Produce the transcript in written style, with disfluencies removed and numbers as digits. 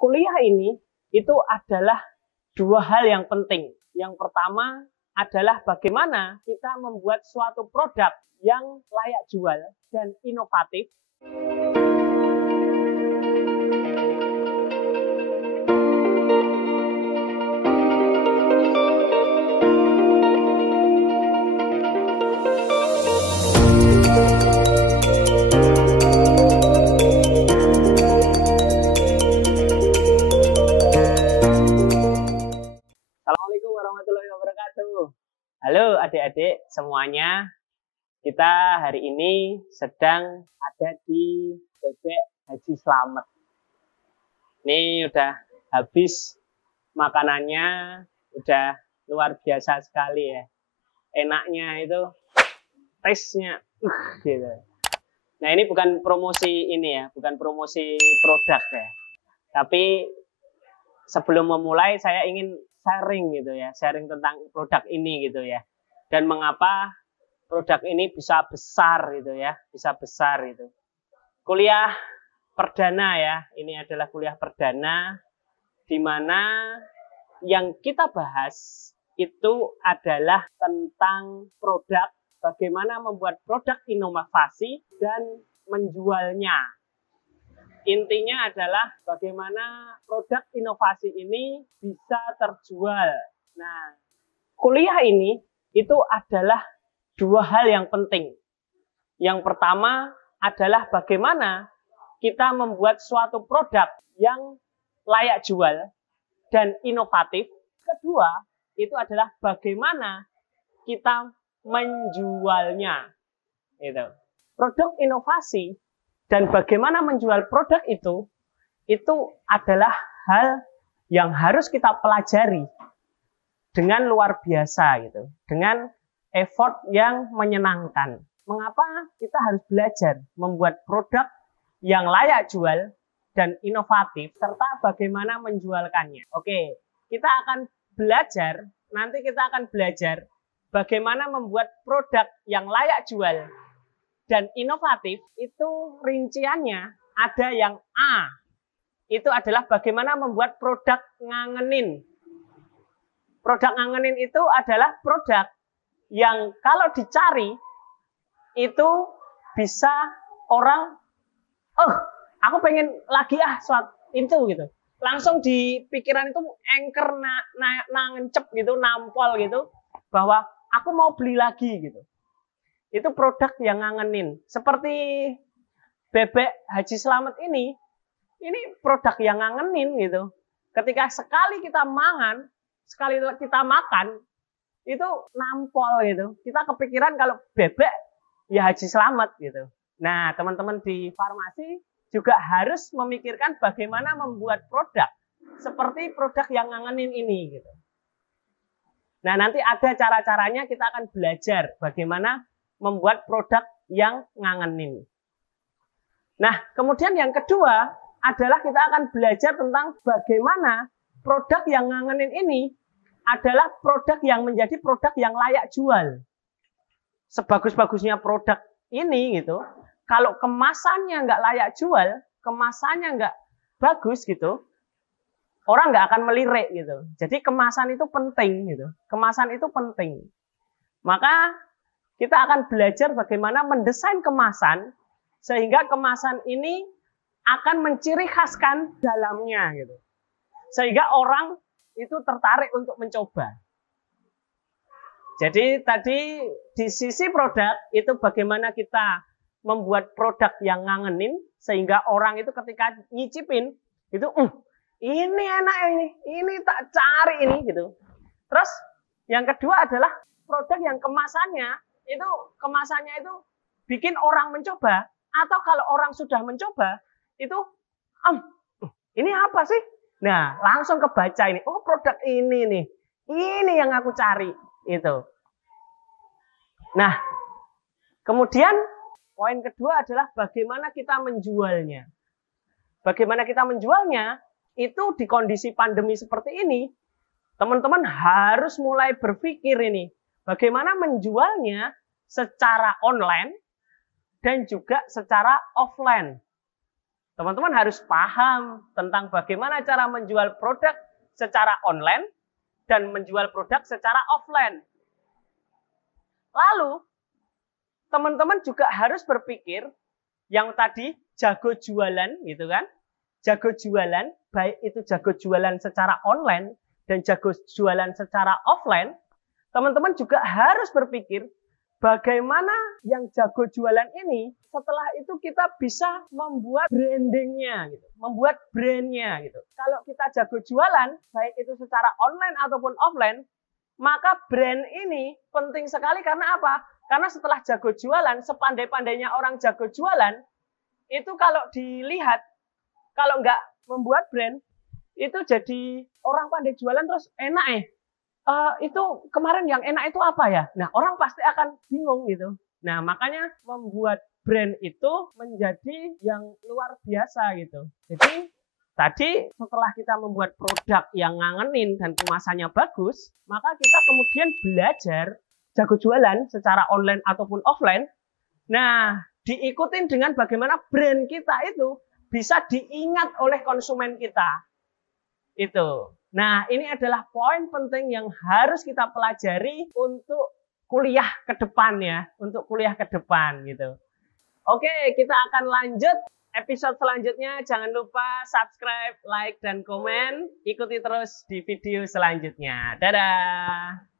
kuliah ini itu adalah dua hal yang penting. Yang pertama adalah bagaimana kita membuat suatu produk yang layak jual dan inovatif. Assalamualaikum warahmatullahi wabarakatuh. Halo adik-adik semuanya. Kita hari ini sedang ada di Bebek Haji Slamet. Ini udah habis makanannya, udah luar biasa sekali ya. Enaknya itu, taste-nya, gitu. Nah ini bukan promosi ini ya, bukan promosi produk ya. Tapi sebelum memulai saya ingin sharing gitu ya, sharing tentang produk ini gitu ya. Dan mengapa produk ini bisa besar gitu ya, bisa besar itu. Kuliah perdana ya, ini adalah kuliah perdana di mana yang kita bahas itu adalah tentang produk, bagaimana membuat produk inovasi dan menjualnya. Intinya adalah bagaimana produk inovasi ini bisa terjual. Nah, kuliah ini itu adalah dua hal yang penting. Yang pertama adalah bagaimana kita membuat suatu produk yang layak jual dan inovatif. Kedua, itu adalah bagaimana kita menjualnya. Itu. Produk inovasi dan bagaimana menjual produk itu adalah hal yang harus kita pelajari dengan luar biasa gitu, dengan effort yang menyenangkan. Mengapa kita harus belajar membuat produk yang layak jual dan inovatif serta bagaimana menjualkannya? Oke, kita akan belajar, nanti kita akan belajar bagaimana membuat produk yang layak jual dan inovatif. Itu rinciannya ada yang A. Itu adalah bagaimana membuat produk ngangenin. Produk ngangenin itu adalah produk yang kalau dicari itu bisa orang, oh aku pengen lagi suatu itu gitu. Langsung di pikiran itu anchor nangencep gitu, nampol gitu bahwa aku mau beli lagi gitu. Itu produk yang ngangenin. Seperti Bebek Haji Slamet ini produk yang ngangenin gitu. Ketika sekali kita makan, itu nampol gitu. Kita kepikiran kalau bebek ya Haji Slamet gitu. Nah, teman-teman di farmasi juga harus memikirkan bagaimana membuat produk seperti produk yang ngangenin ini gitu. Nah, nanti ada cara-caranya, kita akan belajar bagaimana membuat produk yang ngangenin. Nah, kemudian yang kedua adalah kita akan belajar tentang bagaimana produk yang ngangenin ini adalah produk yang menjadi produk yang layak jual. Sebagus-bagusnya produk ini gitu, kalau kemasannya nggak layak jual, kemasannya nggak bagus gitu, orang nggak akan melirik gitu. Jadi kemasan itu penting gitu. Kemasan itu penting. Maka kita akan belajar bagaimana mendesain kemasan sehingga kemasan ini akan menciri khaskan dalamnya gitu. Sehingga orang itu tertarik untuk mencoba. Jadi tadi di sisi produk itu bagaimana kita membuat produk yang ngangenin sehingga orang itu ketika nyicipin itu ini enak ini tak cari ini gitu. Terus yang kedua adalah produk yang kemasannya itu bikin orang mencoba, atau kalau orang sudah mencoba itu ini apa sih? Nah, langsung kebaca ini. Oh, produk ini nih. Ini yang aku cari itu. Nah, kemudian poin kedua adalah bagaimana kita menjualnya. Bagaimana kita menjualnya itu di kondisi pandemi seperti ini, teman-teman harus mulai berpikir ini. Bagaimana menjualnya secara online dan juga secara offline. Teman-teman harus paham tentang bagaimana cara menjual produk secara online dan menjual produk secara offline. Lalu, teman-teman juga harus berpikir yang tadi jago jualan gitu kan. Jago jualan, baik itu jago jualan secara online dan jago jualan secara offline. Teman-teman juga harus berpikir bagaimana yang jago jualan ini setelah itu kita bisa membuat brandingnya, gitu, membuat brandnya gitu. Kalau kita jago jualan, baik itu secara online ataupun offline, maka brand ini penting sekali karena apa? Karena setelah jago jualan, sepandai-pandainya orang jago jualan, itu kalau dilihat, kalau nggak membuat brand, itu jadi orang pandai jualan terus enak itu kemarin yang enak itu apa ya? Nah, orang pasti akan bingung gitu. Nah, makanya membuat brand itu menjadi yang luar biasa gitu. Jadi, tadi setelah kita membuat produk yang ngangenin dan kemasannya bagus, maka kita kemudian belajar jago jualan secara online ataupun offline. Nah, diikutin dengan bagaimana brand kita itu bisa diingat oleh konsumen kita. Itu. Nah, ini adalah poin penting yang harus kita pelajari untuk kuliah ke depan ya, untuk kuliah ke depan gitu. Oke, kita akan lanjut episode selanjutnya. Jangan lupa subscribe, like, dan komen. Ikuti terus di video selanjutnya. Dadah!